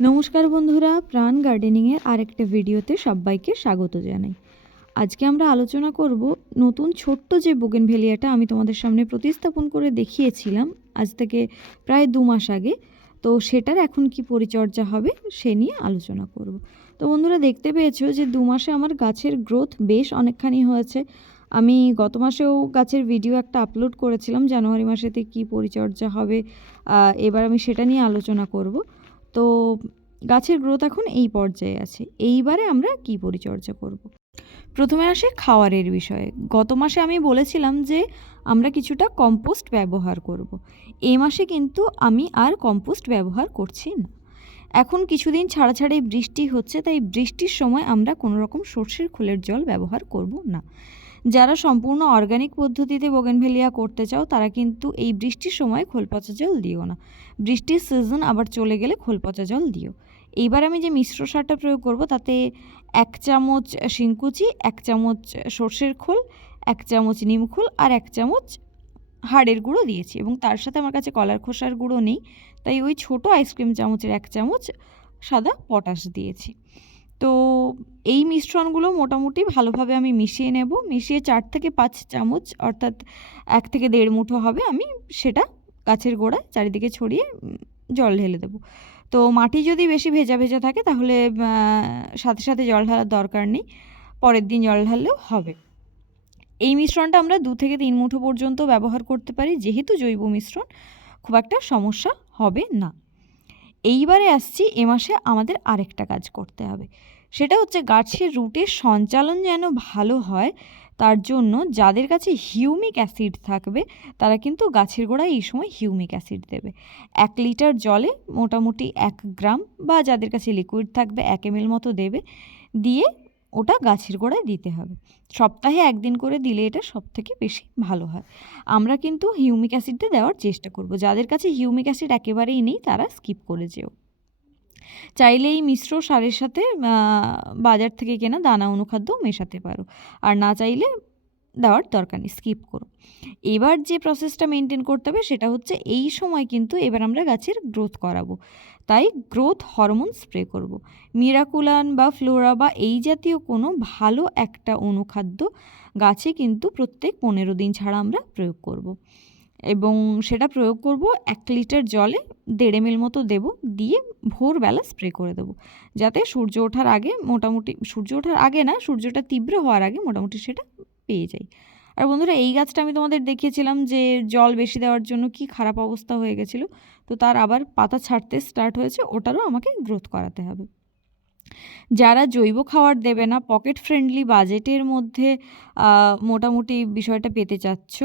নমস্কার বন্ধুরা, প্রাণ গার্ডেনিংয়ের আরেকটা ভিডিওতে সবাইকে স্বাগত জানাই। আজকে আমরা আলোচনা করব নতুন ছোট্ট যে বোগেনভেলিয়াটা আমি তোমাদের সামনে প্রতিস্থাপন করে দেখিয়েছিলাম আজ থেকে প্রায় 2 মাস আগে। তো সেটার এখন কি পরিচর্যা হবে সে নিয়ে আলোচনা করব। তো বন্ধুরা, দেখতে পেয়েছো যে 2 মাসে আমার গাছের গ্রোথ বেশ অনেকখানি হয়েছে। আমি গত মাসেও গাছের ভিডিও একটা আপলোড করেছিলাম জানুয়ারি মাসেতে কি পরিচর্যা হবে, এবার আমি সেটা নিয়ে আলোচনা করব। তো গাছের গ্রোথ এখন এই পর্যায়ে আছে। এইবারে আমরা কি পরিচর্যা করব। প্রথমে আসে খাওয়ারের বিষয়ে। গত মাসে আমি বলেছিলাম যে আমরা কিছুটা কম্পোস্ট ব্যবহার করব। এই মাসে কিন্তু আমি আর কম্পোস্ট ব্যবহার করছি না। এখন কিছুদিন ছাড়া ছাড়াই বৃষ্টি হচ্ছে, তাই বৃষ্টির সময় আমরা কোনো রকম সর্ষের খোলের জল ব্যবহার করব না। যারা সম্পূর্ণ অর্গানিক পদ্ধতিতে বোগেনভেলিয়া করতে চাও তারা কিন্তু এই বৃষ্টির সময় খোল পচা জল দিও না। বৃষ্টির সিজন আবার চলে গেলে খোল পচা জল দিও। এইবার আমি যে মিশ্র সারটা প্রয়োগ করব তাতে 1 চামচ শিংকুচি, 1 চামচ সর্ষের খোল, 1 চামচ নিম খোল আর 1 চামচ হাড়ের গুঁড়ো দিয়েছি, এবং তার সাথে আমার কাছে কলার খোসার গুঁড়ো নেই, তাই ওই ছোটো আইসক্রিম চামচের 1 চামচ সাদা পটাশ দিয়েছি। তো এই মিশ্রণগুলো মোটামুটি ভালোভাবে আমি মিশিয়ে নেব। মিশিয়ে 4 থেকে 5 চামচ অর্থাৎ 1 থেকে 1.5 মুঠো হবে, আমি সেটা গাছের গোড়ায় চারিদিকে ছড়িয়ে জল ঢেলে দেবো। তো মাটি যদি বেশি ভেজা ভেজা থাকে তাহলে সাথে সাথে জল ঢালার দরকার নেই, পরের দিন জল ঢাললেও হবে। এই মিশ্রণটা আমরা 2 থেকে 3 মুঠো পর্যন্ত ব্যবহার করতে পারি, যেহেতু জৈব মিশ্রণ খুব একটা সমস্যা হবে না। এইবারে আসছি, এ মাসে আমাদের আরেকটা কাজ করতে হবে। সেটা হচ্ছে গাছের রুটের সঞ্চালন যেন ভালো হয়, তার জন্য যাদের কাছে হিউমিক অ্যাসিড থাকবে তারা কিন্তু গাছের গোড়ায় এই সময় হিউমিক অ্যাসিড দেবে। 1 লিটার জলে মোটামুটি 1 গ্রাম, বা যাদের কাছে লিকুইড থাকবে 1 ml মতো দেবে, দিয়ে ওটা গাছের গোড়ায় দিতে হবে। সপ্তাহে 1 দিন করে দিলে এটা সবথেকে বেশি ভালো হয়। আমরা কিন্তু হিউমিক অ্যাসিডটা দেওয়ার চেষ্টা করব। যাদের কাছে হিউমিক অ্যাসিড একেবারেই নেই তারা স্কিপ করে যেও। চাইলে এই মিশ্র সারের সাথে বাজার থেকে কেনা দানা অনুখাদ্যও মেশাতে পারো, আর না চাইলে দেওয়ার দরকার নেই, স্কিপ করো। এবার যে প্রসেসটা মেনটেন করতে হবে সেটা হচ্ছে এই সময় কিন্তু এবার আমরা গাছের গ্রোথ করাবো, তাই গ্রোথ হরমোন স্প্রে করব। মিরাকুলান বা ফ্লোরা বা এই জাতীয় কোনো ভালো একটা অনুখাদ্য গাছে কিন্তু প্রত্যেক 15 দিন ছাড়া আমরা প্রয়োগ করব, এবং সেটা প্রয়োগ করব 1 লিটার জলে 1.5 ml মতো দেব, দিয়ে ভোরবেলা স্প্রে করে দেবো, যাতে সূর্য ওঠার আগে মোটামুটি, সূর্য ওঠার আগে না, সূর্যটা তীব্র হওয়ার আগে মোটামুটি সেটা পেয়ে যাই। আর বন্ধুরা, এই গাছটা আমি তোমাদের দেখিয়েছিলাম যে জল বেশি দেওয়ার জন্য কি খারাপ অবস্থা হয়ে গেছিলো, তো তার আবার পাতা ছাড়তে স্টার্ট হয়েছে, ওটারও আমাকে গ্রোথ করাতে হবে। যারা জৈব খাবার দেবে না, পকেট ফ্রেন্ডলি বাজেটের মধ্যে মোটামুটি বিষয়টা পেতে চাচ্ছ,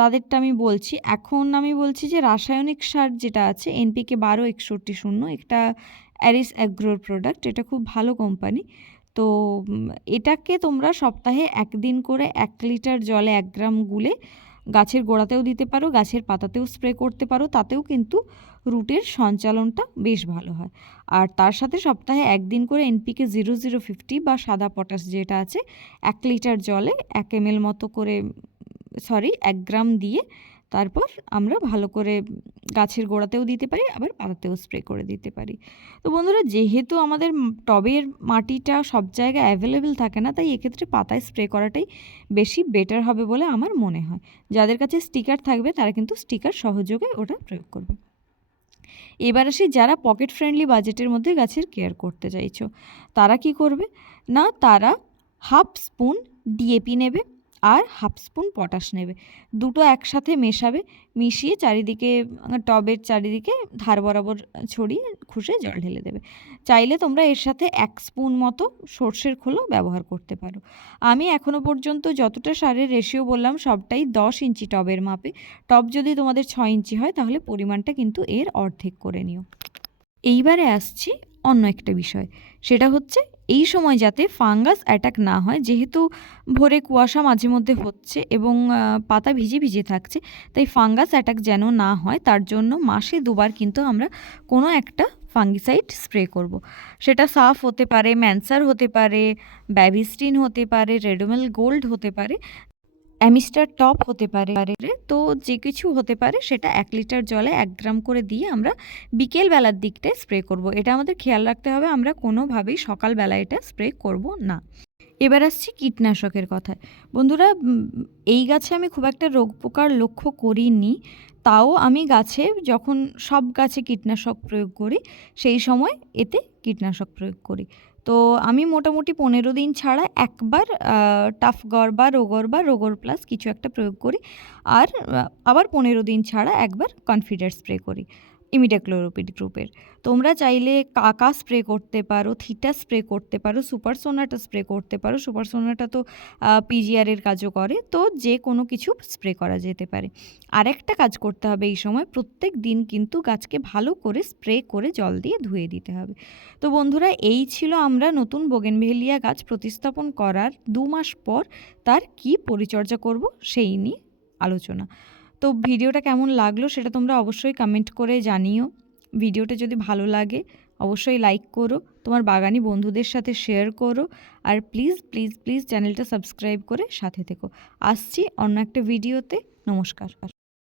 তাদেরটা আমি বলছি। এখন আমি বলছি যে রাসায়নিক সার যেটা আছে NPK 126160, একটা অ্যারিস অ্যাগ্রোর প্রোডাক্ট, এটা খুব ভালো কোম্পানি। তো এটাকে তোমরা সপ্তাহে 1 দিন করে 1 লিটার জলে 1 গ্রাম গুলে গাছের গোড়াতেও দিতে পারো, গাছের পাতাতেও স্প্রে করতে পারো, তাতেও কিন্তু রুটের সঞ্চালনটা বেশ ভালো হয়। আর তার সাথে সপ্তাহে 1 দিন করে NPK 0050 বা সাদা পটাশ যেটা আছে 1 লিটার জলে 1 ml মতো করে 1 গ্রাম দিয়ে তারপর আমরা ভালো করে গাছের গোড়াতেও দিতে পারি, আবার পাতাতেও স্প্রে করে দিতে পারি। তো বন্ধুরা, যেহেতু আমাদের টবের মাটিটা সব জায়গায় অ্যাভেলেবেল থাকে না, তাই এক্ষেত্রে পাতায় স্প্রে করাটাই বেশি বেটার হবে বলে আমার মনে হয়। যাদের কাছে স্টিকার থাকবে তারা কিন্তু স্টিকার সহযোগে ওটা প্রয়োগ করবে। এবার আসি, যারা পকেট ফ্রেন্ডলি বাজেটের মধ্যে গাছের কেয়ার করতে চাইছো তারা কি করবে না, তারা হাফ স্পুন DAP নেবে আর হাফ স্পুন পটাশ নেবে, দুটো একসাথে মেশাবে, মিশিয়ে চারিদিকে টবের চারিদিকে ধার বরাবর ছড়িয়ে খুশে জল ঢেলে দেবে। চাইলে তোমরা এর সাথে 1 স্পুন মতো সর্ষের খোলও ব্যবহার করতে পারো। আমি এখনও পর্যন্ত যতটা সারের রেশিও বললাম সবটাই 10 ইঞ্চি টবের মাপে। টব যদি তোমাদের 6 ইঞ্চি হয় তাহলে পরিমাণটা কিন্তু এর অর্ধেক করে নিও। এইবারে আসছি অন্য একটা বিষয়, সেটা হচ্ছে এই সময় যাতে ফাঙ্গাস অ্যাটাক না হয়, যেহেতু ভোরে কুয়াশা মাঝে মধ্যে হচ্ছে এবং পাতা ভিজে ভিজে থাকছে, তাই ফাঙ্গাস অ্যাটাক যেন না হয় তার জন্য মাসে 2 বার কিন্তু আমরা কোনো একটা ফাঙ্গিসাইড স্প্রে করব। সেটা সাফ হতে পারে, ম্যানসার হতে পারে, ব্যাভিস্টিন হতে পারে, রেডোমেল গোল্ড হতে পারে, অ্যামিস্টার টপ হতে পারে, তো যে কিছু হতে পারে সেটা 1 লিটার জলে 1 গ্রাম করে দিয়ে আমরা বিকেল বেলার দিকটায় স্প্রে করব। এটা আমাদের খেয়াল রাখতে হবে, আমরা কোনোভাবেই সকালবেলা এটা স্প্রে করব না। এবার আসছি কীটনাশকের কথায়। বন্ধুরা, এই গাছে আমি খুব একটা রোগ পোকার লক্ষ্য করিনি, তাও আমি গাছে যখন সব গাছে কীটনাশক প্রয়োগ করি সেই সময় এতে কীটনাশক প্রয়োগ করি। তো আমি মোটামুটি 15 দিন ছাড়া একবার টাফগর বা রোগর প্লাস কিছু একটা প্রয়োগ করি, আর আবার 15 দিন ছাড়া একবার কনফিডার স্প্রে করি ইমিডাক্লোরোপিড গ্রুপের। তোমরা চাইলে কাকা স্প্রে করতে পারো, থিটা স্প্রে করতে পারো, সুপার সোনাটা স্প্রে করতে পারো। সুপার সোনাটা তো পিজিআরের কাজও করে, তো যে কোনো কিছু স্প্রে করা যেতে পারে। আরেকটা কাজ করতে হবে এই সময়, প্রত্যেক দিন কিন্তু গাছকে ভালো করে স্প্রে করে জল দিয়ে ধুয়ে দিতে হবে। তো বন্ধুরা, এই ছিল আমরা নতুন বোগেনভেলিয়া গাছ প্রতিস্থাপন করার 2 মাস পর তার কি পরিচর্যা করব সেই নিয়ে আলোচনা। তো ভিডিওটা কেমন লাগলো সেটা তোমরা অবশ্যই কমেন্ট করে জানিও। ভিডিওটা যদি ভালো লাগে অবশ্যই লাইক করো, তোমার বাগানি বন্ধুদের সাথে শেয়ার করো, আর প্লিজ প্লিজ প্লিজ চ্যানেলটা সাবস্ক্রাইব করে সাথে থেকো। আসছি অন্য একটা ভিডিওতে। নমস্কার।